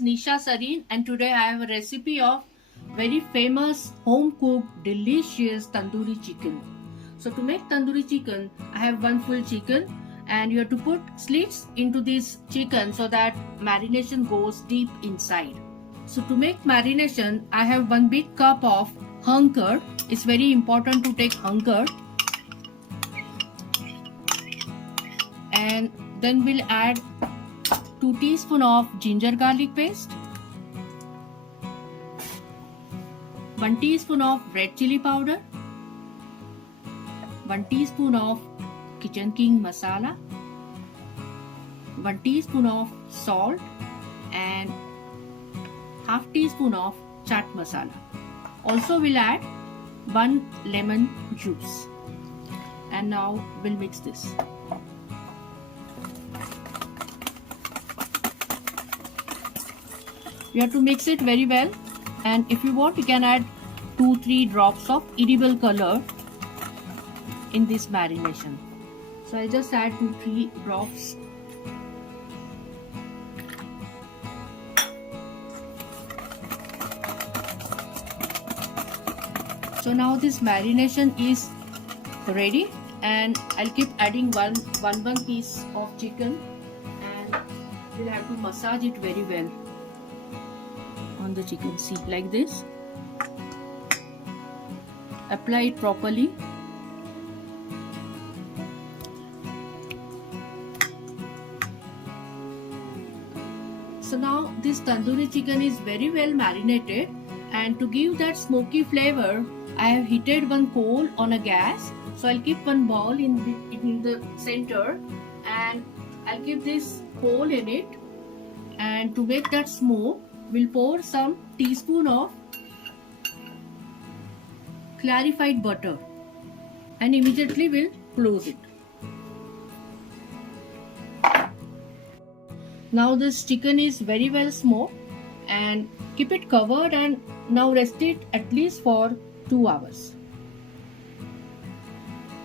is Nisha Sareen, and today I have a recipe of very famous home cooked delicious tandoori chicken. So to make tandoori chicken, I have one full chicken, and you have to put slits into this chicken so that marination goes deep inside. So to make marination, I have one big cup of hung curd. It's very important to take hung curd. And then we'll add 2 teaspoons of ginger garlic paste, 1 teaspoon of red chilli powder, 1 teaspoon of kitchen king masala, 1 teaspoon of salt, and half teaspoon of chaat masala. Also we'll add 1 lemon juice. And now we'll mix this. You have to mix it very well, and if you want you can add 2-3 drops of edible color in this marination. So I just add 2-3 drops. So now this marination is ready, and I'll keep adding one piece of chicken, and we'll have to massage it very well on the chicken. See, like this. Apply it properly. So now this tandoori chicken is very well marinated, and to give that smoky flavor, I have heated one coal on a gas. So I'll keep one bowl in the center, and I'll keep this coal in it, and to make that smoke, we'll pour some teaspoon of clarified butter, and immediately we'll close it. Now this chicken is very well smoked, and keep it covered and now rest it at least for 2 hours.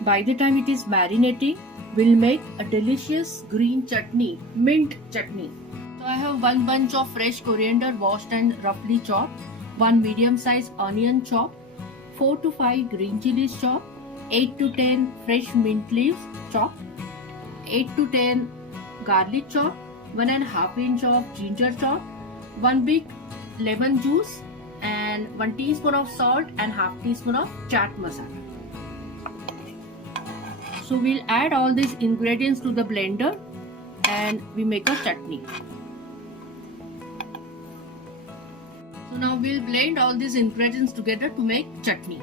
By the time it is marinating, we'll make a delicious green chutney, mint chutney. So I have 1 bunch of fresh coriander washed and roughly chopped, 1 medium sized onion chopped, 4 to 5 green chilies chopped, 8 to 10 fresh mint leaves chopped, 8 to 10 garlic chopped, 1.5 inch of ginger chopped, 1 big lemon juice, and 1 teaspoon of salt and half teaspoon of chaat masala. So we'll add all these ingredients to the blender and we make a chutney. So now we'll blend all these ingredients together to make chutney.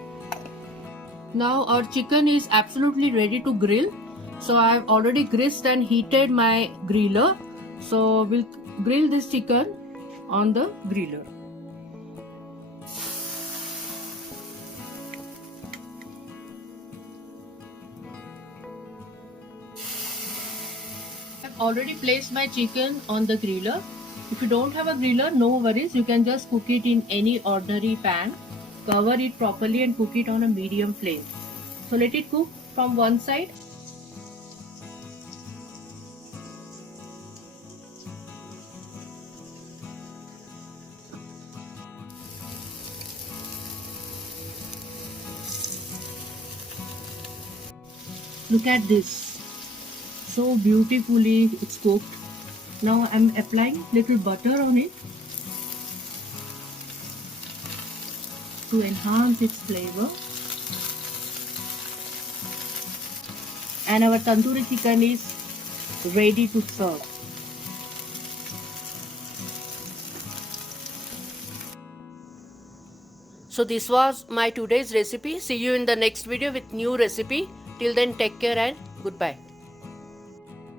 Now our chicken is absolutely ready to grill. So I've already greased and heated my griller. So we'll grill this chicken on the griller. I've already placed my chicken on the griller. If you don't have a griller, no worries, you can just cook it in any ordinary pan. Cover it properly and cook it on a medium flame. So let it cook from one side. Look at this, so beautifully it's cooked. Now I'm applying little butter on it to enhance its flavor. And our tandoori chicken is ready to serve. So this was my today's recipe. See you in the next video with new recipe. Till then, take care and goodbye.